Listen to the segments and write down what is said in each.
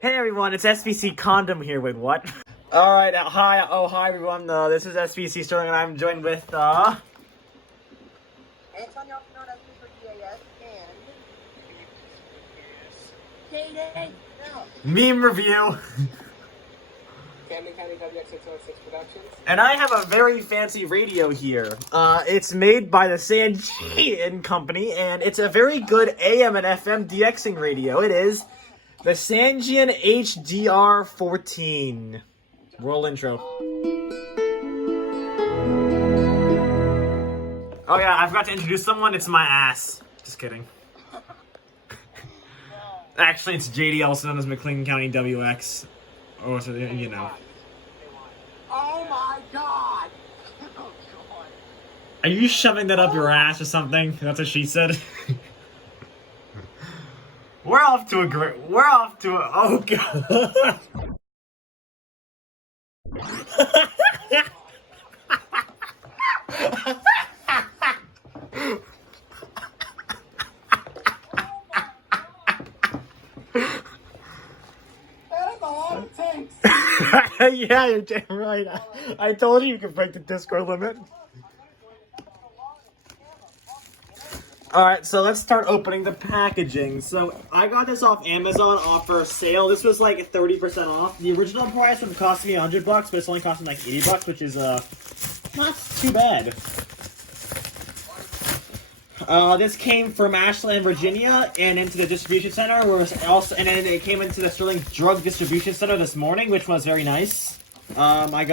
Hey everyone, it's SBC Condom here with what? Alright, hi everyone, this is SBC Sterling and I'm joined with, Antonio, known as Mr. DAS, and... JD! Meme Review. Camden County WX606 Productions. And I have a very fancy radio here. It's made by the Sangean company, and it's a very good AM and FM DXing radio. It is the Sangean HDR-14. Roll intro. Oh yeah, I forgot to introduce someone. It's my ass. Just kidding. Actually, it's JD, also known as McLean County WX. Or, so, you know. Oh my god! Oh god. Are you shoving that up your ass or something? That's what she said. We're off to a oh god. That's all it takes! Yeah, you're damn right. I told you could break the Discord limit. Alright, so let's start opening the packaging. So, I got this off Amazon offer sale. This was like 30% off. The original price would cost me $100, but it's only costing like $80, which is, not too bad. This came from Ashland, Virginia, and into the distribution center, and then it came into the Sterling Drug Distribution Center this morning, which was very nice. I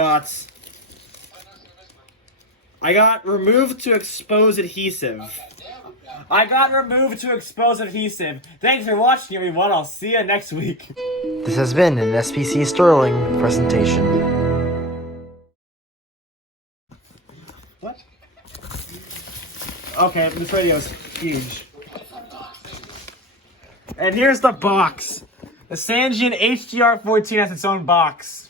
got removed to expose adhesive. Thanks for watching, everyone. I'll see you next week. This has been an SPC Sterling presentation. What? Okay, this radio is huge. And here's the box. The Sangean HDR-14 has its own box.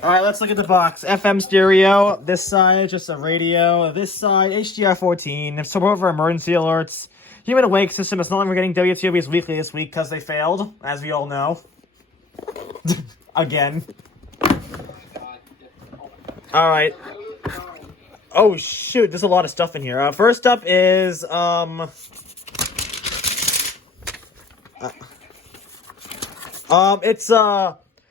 Alright, let's look at the box. FM stereo. This side, just a radio. This side, HDR-14. Support for emergency alerts. Human awake system is no longer getting WTOB's weekly this week because they failed, as we all know. Again. Alright. Oh shoot, there's a lot of stuff in here. First up is, it's,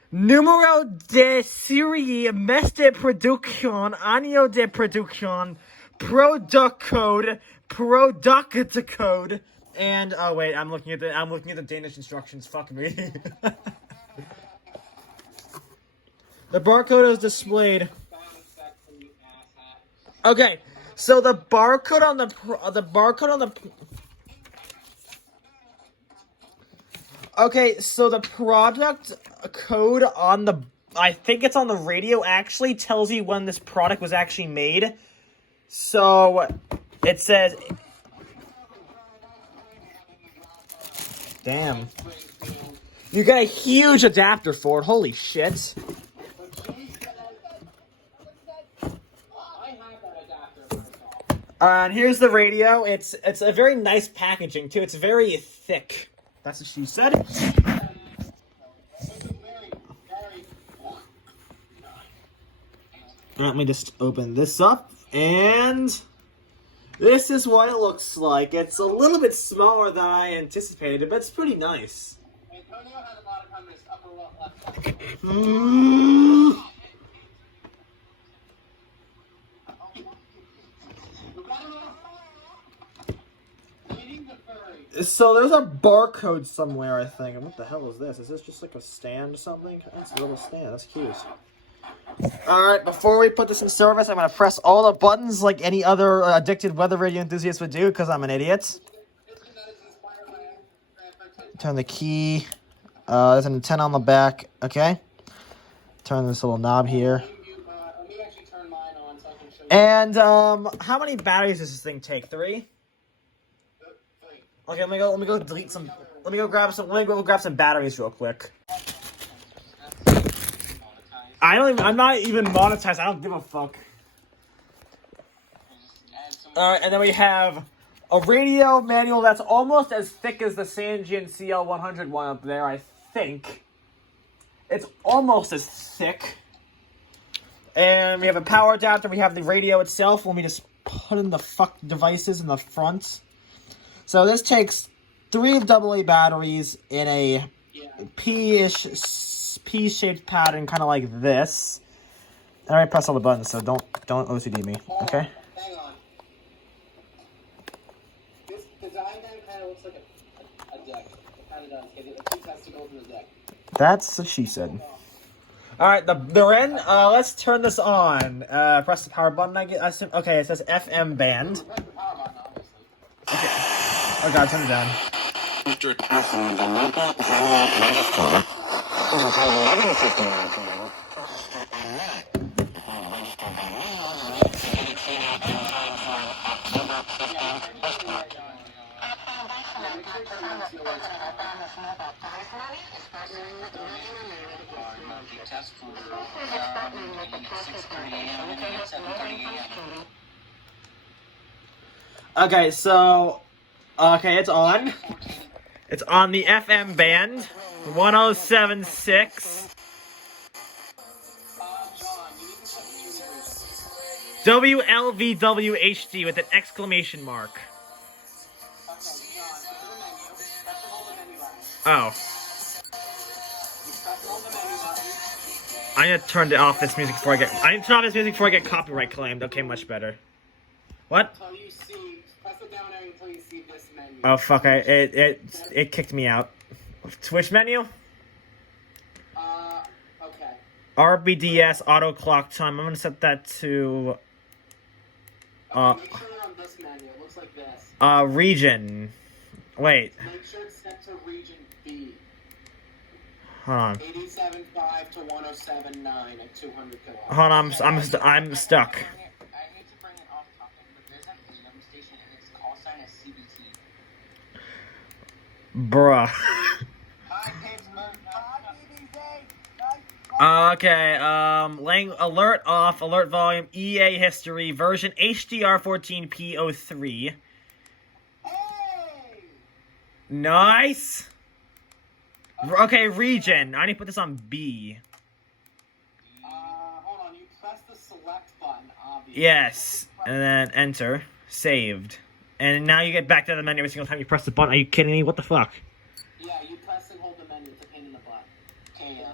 Numero de serie mes de production, año de production, product code, and oh wait, I'm looking at the Danish instructions. Fuck me. The barcode is displayed. Okay, so the barcode on the okay, so the product code on the, I think it's on the radio, actually tells you when this product was actually made. So, it says, damn. You got a huge adapter for it, holy shit. And here's the radio. It's a very nice packaging, too. It's very thick. That's what she said. Let me just open this up, and this is what it looks like. It's a little bit smaller than I anticipated, but it's pretty nice. Antonio had a lot of time in his upper left. So there's a barcode somewhere, I think. What the hell is this? Is this just like a stand or something? That's a little stand. That's cute. Alright, before we put this in service, I'm going to press all the buttons like any other addicted weather radio enthusiast would do, because I'm an idiot. Turn the key. There's an antenna on the back. Okay. Turn this little knob here. And, how many batteries does this thing take? 3? Okay, let me go delete some. Let me go grab some batteries real quick. I'm not even monetized. I don't give a fuck. Alright, and then we have A radio manual that's almost as thick as the Sangean CL100 one up there, I think. It's almost as thick. And we have a power adapter. We have the radio itself. Let me just put in the fuck devices in the front. So this takes 3 AA batteries in a P-shaped pattern, kind of like this. And I already pressed all the buttons, so don't OCD me, okay? Hang on. This design kind of looks like a deck. It kind of does, because it keeps testicles in the deck. That's what she said. Alright, they're in. Let's turn this on. Press the power button, I assume. Okay, it says FM band. Press the power button, obviously. Okay. Oh god, turn it down. Okay, so it's on. It's on the FM band, 1076. WLVWHD with an exclamation mark. Oh. I'm gonna turn off this music before I get. I'm gonna turn off this music before I get copyright claimed. Okay, much better. What? Until you see, press it down there until you see this menu. Oh fuck! It kicked me out. Twitch menu. Okay. RBDS auto clock time. I'm gonna set that to. Make sure you're on this menu. It looks like this. Region. Wait. Make sure it's set to region B. Hold on. 87.5 to 107.9 at 200 kilowatts. Hold on. I'm stuck. I hate to bring it off topic, but there's an AM station and its call sign is CBT. Bruh. Hi, kids. Okay, alert off, alert volume, EA history, version HDR-14 P03. Hey! Nice! Okay, region. I need to put this on B. Hold on, you press the select button, obviously. Yes, and then enter. Saved. And now you get back to the menu every single time you press the button. Are you kidding me? What the fuck? Yeah, you press and hold the menu. It's a pain in the butt. Okay,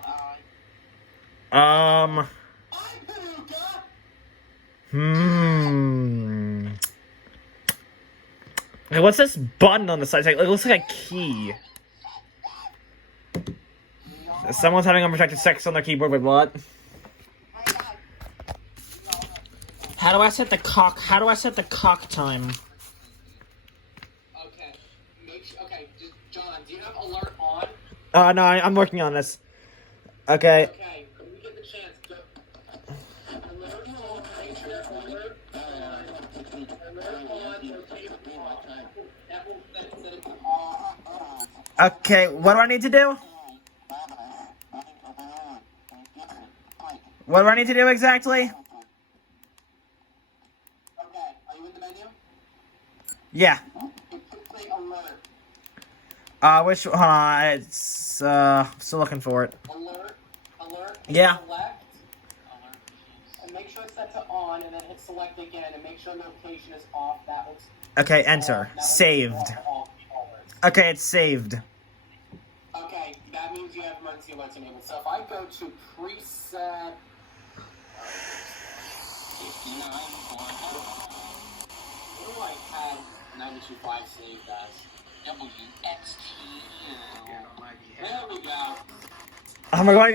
Hey, what's this button on the side? It looks like a key. Someone's having unprotected sex on their keyboard. Wait, what? How do I set the cock? How do I set the cock time? Okay. Okay, just, John, do you have alert on? No, I'm working on this. Okay. Okay, when you get the chance, go. Alert on, make sure alert on. Alert on, rotate on. That will set it on. Okay, what do I need to do? What do I need to do exactly? Okay, are you in the menu? Yeah. Say alert. Which, hold on, it's, still looking for it. Alert. Yeah. Select. And make sure it's set to on, and then hit select again, and make sure notification is off. That looks. Okay, enter. Saved. Okay, it's saved. Okay, that means you have emergency alerts enabled. So if I go to preset. What do I have 92.5 saved as? There we go.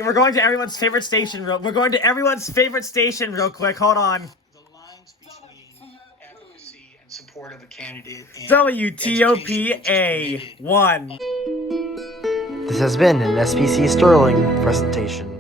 We're going to everyone's favorite station. We're going to everyone's favorite station real quick. Hold on. The lines between advocacy and support of a candidate and WTOPA 1. This has been an SPC Sterling presentation.